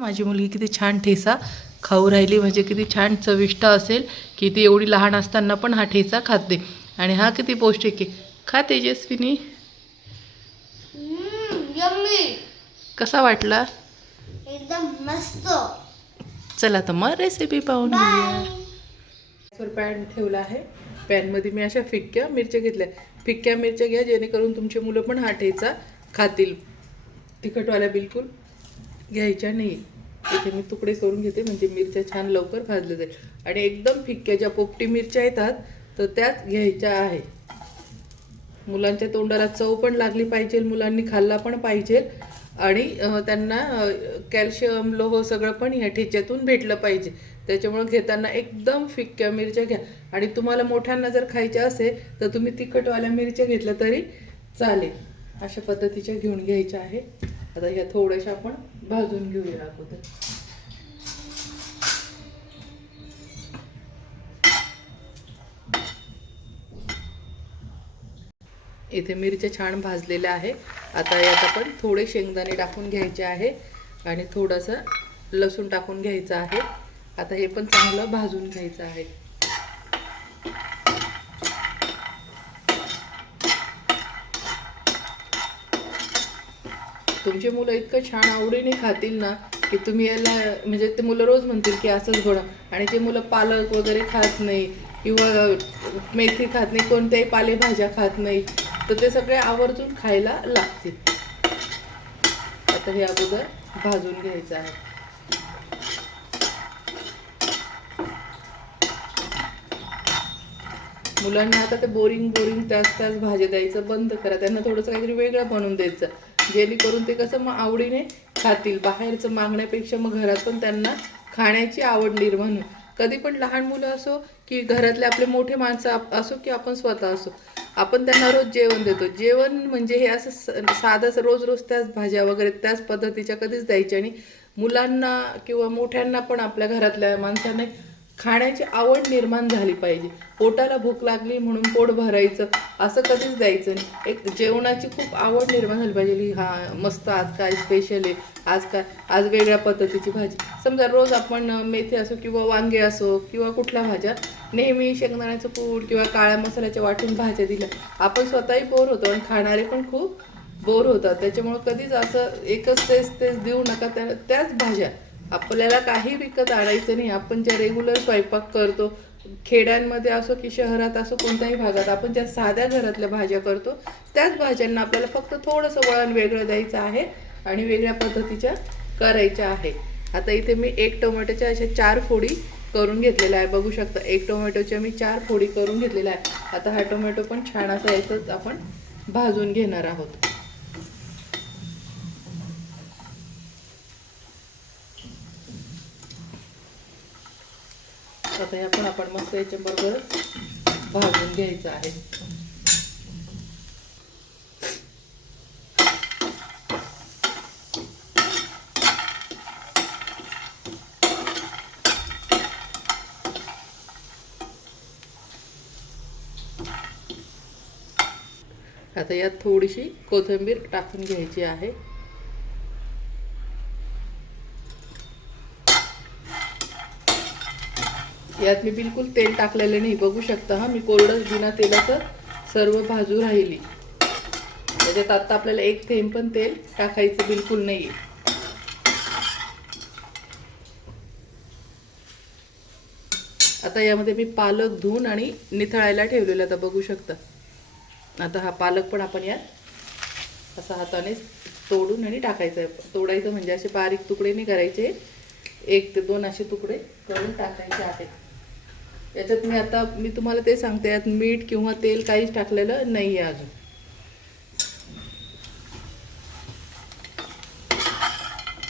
माझी मुलगी किती छान ठेचा खाऊ राहिली, म्हणजे किती छान चविष्ट असेल की ती एवढी लहान असताना पण हा ठेचा खाते. आणि हा किती पौष्टिक आहे. खा तेजस्विनी. कसा वाटला? एकदम मस्त. चला तर मग रेसिपी पाहून घेऊया. पॅन ठेवला आहे. पॅनमध्ये मी अशा फिक्क्या मिरच्या घेतल्या. फिक्क्या मिरच्या घ्या जेणेकरून तुमची मुलं पण हा ठेचा खातील. तिखटवाल्या बिलकुल घ्यायच्या नाही. इथे मी तुकडे करून घेते म्हणजे मिरच्या छान लवकर भाजल्या जाईल. आणि एकदम फिक्क्या ज्या पोपटी मिरच्या येतात तर त्याच घ्यायच्या आहे. मुलांच्या तोंडाला चव पण लागली पाहिजे, मुलांनी खाल्ला पण पाहिजे आणि त्यांना कॅल्शियम लोह सगळं पण ह्या ठेच्यातून भेटलं पाहिजे. त्याच्यामुळे घेताना एकदम फिक्क्या मिरच्या घ्या. आणि तुम्हाला मोठ्यांना जर खायच्या असेल तर तुम्ही तिखटवाल्या मिरच्या घेतल्या तरी चालेल. अशा पद्धतीच्या घेऊन घ्यायच्या आहे. आता ह्या थोड्याशा आपण भाजून घेऊया अगोदर. इथे मिरच्या छान भाजलेल्या आहे. आता यात आपण थोडे शेंगदाणे टाकून घ्यायचे आहे आणि थोडंसं लसूण टाकून घ्यायचं आहे. आता हे पण चांगलं भाजून घ्यायचं आहे. तुमची मुलं इतकं छान आवडीने खातील ना की तुम्ही याला म्हणजे ते मुलं रोज म्हणतील की असंच बनव. आणि जे मुलं पालक वगैरे खात नाही किंवा मेथी खात नाही, कोणत्याही पालेभाज्या खात नाही, तर ते सगळे आवर्जून खायला लागतील. आता हे अगोदर भाजून घ्यायचं आहे. मुलांना आता ते बोरिंग त्याच भाज्या द्यायचं बंद करा. त्यांना थोडंसं काहीतरी वेगळं बनवून द्यायचं जेणेकरून ते कसं मग आवडीने खातील. बाहेरचं मागण्यापेक्षा मग घरात पण त्यांना खाण्याची आवड निर्माण होईल. कधी पण लहान मुलं असो की घरातले आपले मोठे माणसं असो की आपण स्वतः असो, आपण त्यांना रोज जेवण देतो. जेवण म्हणजे हे असं साधं रोज त्याच भाज्या वगैरे त्याच पद्धतीच्या कधीच द्यायच्या आणि मुलांना किंवा मोठ्यांना पण आपल्या घरातल्या माणसाने खाण्याची आवड निर्माण झाली पाहिजे. पोटाला भूक लागली म्हणून पोट भरायचं असं कधीच द्यायचं नाही. एक जेवणाची खूप आवड निर्माण झाली पाहिजे. हा मस्त आज काय स्पेशल आहे, आज वेगळ्या पद्धतीची भाजी. समजा रोज आपण मेथी असो किंवा वांगे असो किंवा कुठल्या भाज्या नेहमी शेंगदाण्याचं कूट किंवा काळ्या मसाल्याच्या वाटून भाज्या दिल्या, आपण स्वतःही बोर होतो आणि खाणारे पण खूप बोर होतात. त्याच्यामुळं कधीच असं एकच तेच देऊ नका. त्याच भाज्या आपल्याला काही विकत आणायचं नाही. आपण ज्या रेग्युलर स्वयंपाक करतो खेड्यांमध्ये असो की शहरात असो कोणत्याही भागात आपण ज्या साध्या घरातल्या भाज्या करतो त्याच भाज्यांना आपल्याला फक्त थोडंसं वळण वेगळं द्यायचं आहे आणि वेगळ्या पद्धतीच्या करायच्या आहे. आता इथे मी एक टोमॅटोच्या अशा 4 फोडी करून घेतलेल्या आहे. बघू शकता एक टोमॅटोच्या मी 4 फोडी करून घेतलेल्या आहे. आता हा टोमॅटो पण छान असा याचाच आपण भाजून घेणार आहोत. आता हे आपण मस्त याच्याबरोबर भाजून घ्यायचं आहे. आता यात थोडीशी कोथिंबीर टाकून घ्यायची आहे. यात मी बिलकुल तेल टाकलेले नाही. बघू शकता हा मी कोरडं बिना तेलाचं सर्व भाजू राहिली. त्याच्यात आता आपल्याला एक थेंब पण तेल टाकायचं बिलकुल नाही. आता यामध्ये मी पालक धुवून आणि निथळायला ठेवलेला आता बघू शकता. आता हा पालक पण आपण यात असा हाताने तोडून आणि टाकायचा आहे. तोडायचं म्हणजे असे बारीक तुकडे नाही करायचे, 1 ते 2 असे तुकडे करून टाकायचे आहेत. याच्यात मी तुम्हाला ते सांगते, यात मीठ किंवा तेल काहीच टाकलेलं नाही आहे अजून.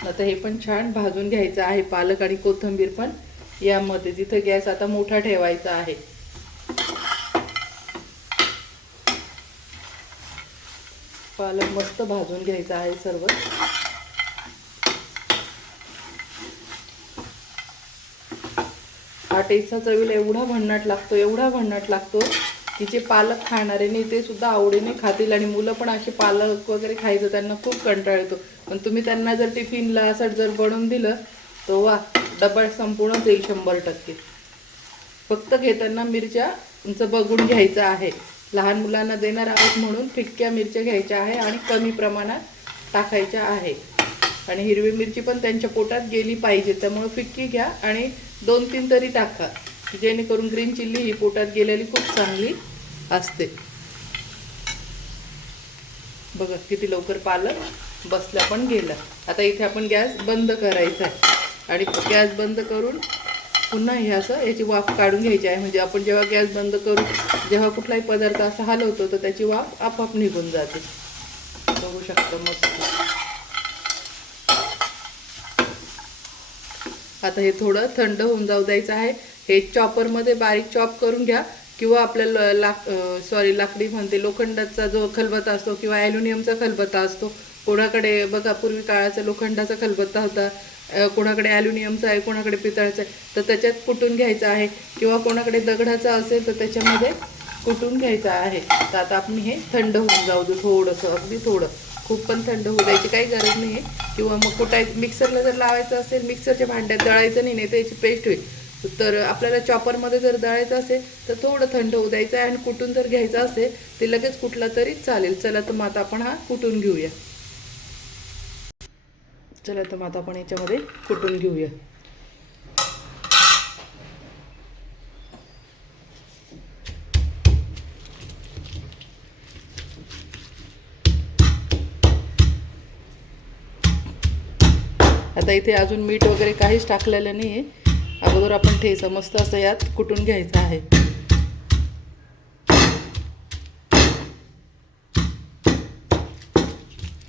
आता हे पण छान भाजून घ्यायचं आहे. पालक आणि कोथिंबीर पण यामध्ये. तिथं गॅस आता मोठा ठेवायचा आहे. पालक मस्त भाजून घ्यायचा आहे सर्व. हा टेस्टचा चवीला एवढा भन्नाट लागतो की जे पालक खाणारे नाही ते सुद्धा आवडीने खातील. आणि मुलं पण असे पालक वगैरे खायचं त्यांना खूप कंटाळा येतो. पण तुम्ही त्यांना जर टिफिनला असं जर बनवून दिलं तर वा, डबा संपूर्णच येईल 100%. फक्त घेताना मिरच्याचं बघून घ्यायचं आहे. लहान मुलांना देणार आहोत म्हणून फिक्क्या मिरच्या घ्यायच्या आहे आणि कमी प्रमाणात टाकायच्या आहे. आणि हिरवी मिरची पण त्यांच्या पोटात गेली पाहिजे, त्यामुळे फिक्की घ्या आणि 2-3 तरी टाका, जेणेकरून ग्रीन चिल्ली ही पोटात गेलेली खूप चांगली असते. बघा किती लवकर पालक बसला पण गेला. आता इथे आपण गॅस बंद करायचा आहे आणि गॅस बंद करून पुन्हा हे असं याची वाफ काढून घ्यायची आहे. म्हणजे आपण जेव्हा गॅस बंद करू, जेव्हा कुठलाही पदार्थ असा हलवतो तर त्याची वाफ आपोआप निघून जाते. बघू शकतो मस्त. आता हे थोडं थंड होऊन जाऊ द्यायचं आहे. हे चॉपरमध्ये बारीक चॉप करून घ्या किंवा आपल्याला लाकडी म्हणते, लोखंडाचा जो खलबत्ता असतो किंवा ॲल्युमिनियमचा खलबत्ता असतो. कोणाकडे बघा पूर्वी काळाचा लोखंडाचा खलबत्ता होता, कोणाकडे ॲल्युमिनियमचा आहे, कोणाकडे पितळाचा आहे, तर त्याच्यात कुटून घ्यायचं आहे. किंवा कोणाकडे दगडाचा असेल तर त्याच्यामध्ये कुटून घ्यायचं आहे. तर आता आपण हे थंड होऊन जाऊ दे थोडंसं, अगदी थोडं, खूप पण थंड होऊ द्यायची काही गरज नाही आहे. किंवा मग मिक्सरला जर लावायचं असेल, मिक्सरच्या भांड्यात दळायचं नाही, नाही तर याची पेस्ट होईल. तर आपल्याला चॉपरमध्ये जर दळायचं असेल तर थोडं थंड होऊ द्यायचं आहे. आणि कुटून जर घ्यायचं असेल ते लगेच कुठला तरी चालेल. चला तर मग आता आपण हा कुटून घेऊया. चला तर मग आता आपण याच्यामध्ये कुटून घेऊया. आता इथे अजून मीठ वगैरे काहीच टाकलेलं नाही आहे. अगोदर आपण ठेचा मस्त असं यात कुटून घ्यायचं आहे.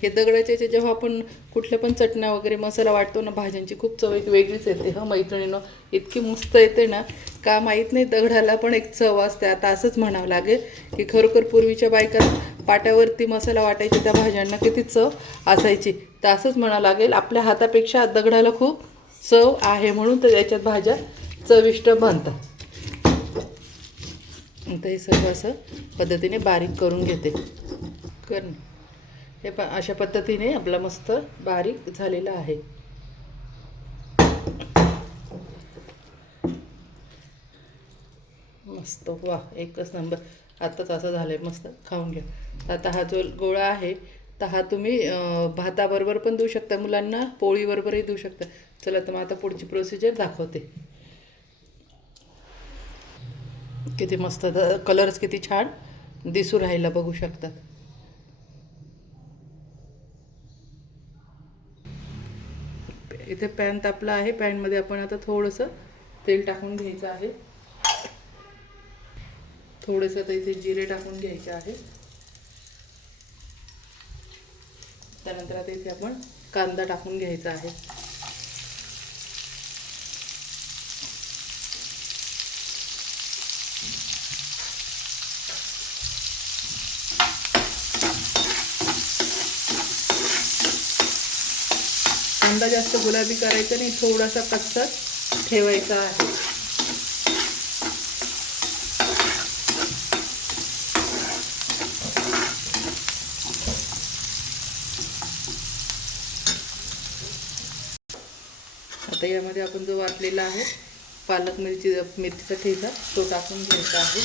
हे दगडाचे जेव्हा आपण कुठल्या पण चटण्या वगैरे मसाला वाटतो ना भाज्यांची, खूप चव एक वेगळीच येते. हं मैत्रिणीनं, इतकी मस्त येते ना, का माहीत नाही, दगडाला पण एक चव असते. आता असंच म्हणावं लागेल की खरोखर पूर्वीच्या बायका पाट्यावरती मसाला वाटायचे त्या भाज्यांना किती चव असायची. तर असंच म्हणावं लागेल, आपल्या हातापेक्षा दगडाला खूप चव आहे, म्हणून तर याच्यात भाज्या चविष्ट बनतात. तर हे सर्व असं पद्धतीने बारीक करून घेते. हे अशा पद्धतीने आपला मस्त बारीक झालेला आहे. मस्त, वा, एकच नंबर. आताच असं झालंय, मस्त खाऊन घ्या. आता हा जो गोळा आहे तर हा तुम्ही भाताबरोबर पण देऊ शकता, मुलांना पोळीबरोबरही देऊ शकता. चला तर मग आता पुढची प्रोसिजर दाखवते. किती मस्त कलर्स किती छान दिसू राहिला, बघू शकतात. इथे पॅन तापला आहे. पॅनमध्ये आपण आता थोडंसं तेल टाकून घ्यायचं आहे. थोडंसं आता इथे जिरे टाकून घ्यायचे आहे. त्यानंतर आता इथे आपण कांदा टाकून घ्यायचा आहे. कांदा जास्त गुलाबी करायचा नाही, थोडासा कच्चा ठेवायचा आहे. आता यामध्ये आपण जो वाटलेला आहे पालक मिरचीचा ठेचा तो टाकून घ्यायचा आहे.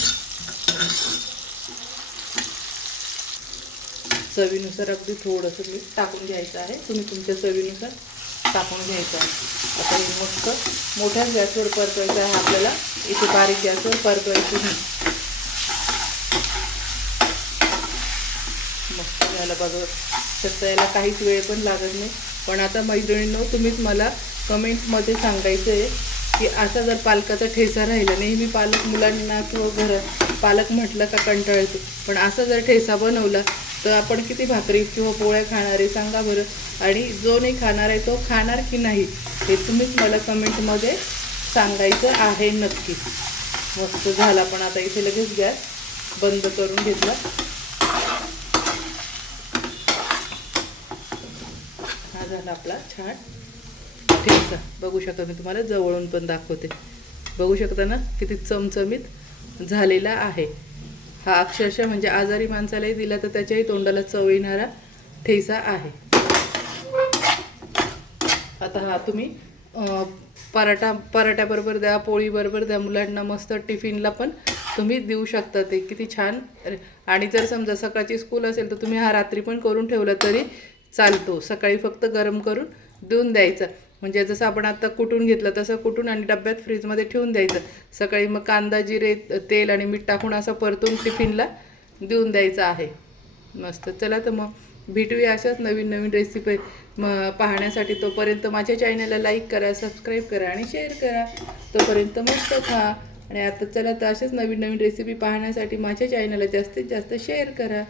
चवीनुसार अगदी थोडंसं मीठ टाकून घ्यायचं आहे. तुम्ही तुमच्या चवीनुसार टाकून घ्यायचं आहे. आता हे मस्त मोठ्याच गॅसवर परतवायचं आहे आपल्याला, इथे बारीक गॅसवर परतवायचं नाही. मस्त झालं बघा शकता, याला काहीच वेळ पण लागत नाही. पण आता मैत्रिणींनो, तुम्हीच मला कमेंटमध्ये सांगायचं आहे की असा जर पालकाचा ठेचा राहिला, नेहमी पालक मुलांना किंवा घरात पालक म्हटलं का कंटाळा येतो, पण असा जर ठेचा बनवला तर आपण किती भाकरी किंवा पोळ्या खाणार आहे सांगा बरं. आणि जो नाही खाणार आहे तो खाणार की नाही हे तुम्हीच मला कमेंटमध्ये सांगायचं आहे नक्की. मस्त झाला. पण आता इथे लगेच गॅस बंद करून घेतला. हा झाला आपला छान ठेचा. बघू शकता, मी तुम्हाला जवळून पण दाखवते. बघू शकता ना किती चमचमीत झालेला आहे. हा अक्षरशः म्हणजे आजारी माणसालाही दिला तर त्याच्याही तोंडाला चव येणारा ठेचा आहे. आता हा तुम्ही पराठ्याबरोबर द्या, पोळीबरोबर द्या, मुलांना मस्त टिफिनला पण तुम्ही देऊ शकता. ते किती छान. आणि जर समजा सकाळची स्कूल असेल तर तुम्ही हा रात्री पण करून ठेवला तरी चालतो. सकाळी फक्त गरम करून देऊन द्यायचा. म्हणजे जसं आपण आता कुटून घेतलं तसं कुटून आणि डब्यात फ्रीजमध्ये ठेवून द्यायचं. सकाळी मग कांदा, जिरे, तेल आणि मीठ टाकून असं परतून टिफिनला देऊन द्यायचं आहे. मस्त. चला तर मग भेटूया अशाच नवीन नवीन रेसिपी पाहण्यासाठी. तोपर्यंत माझ्या चॅनलला लाईक करा, सबस्क्राईब करा आणि शेअर करा. तोपर्यंत मस्त खा. आणि आता चला तर अशाच नवीन नवीन रेसिपी पाहण्यासाठी माझ्या चॅनलला जास्तीत जास्त शेअर करा.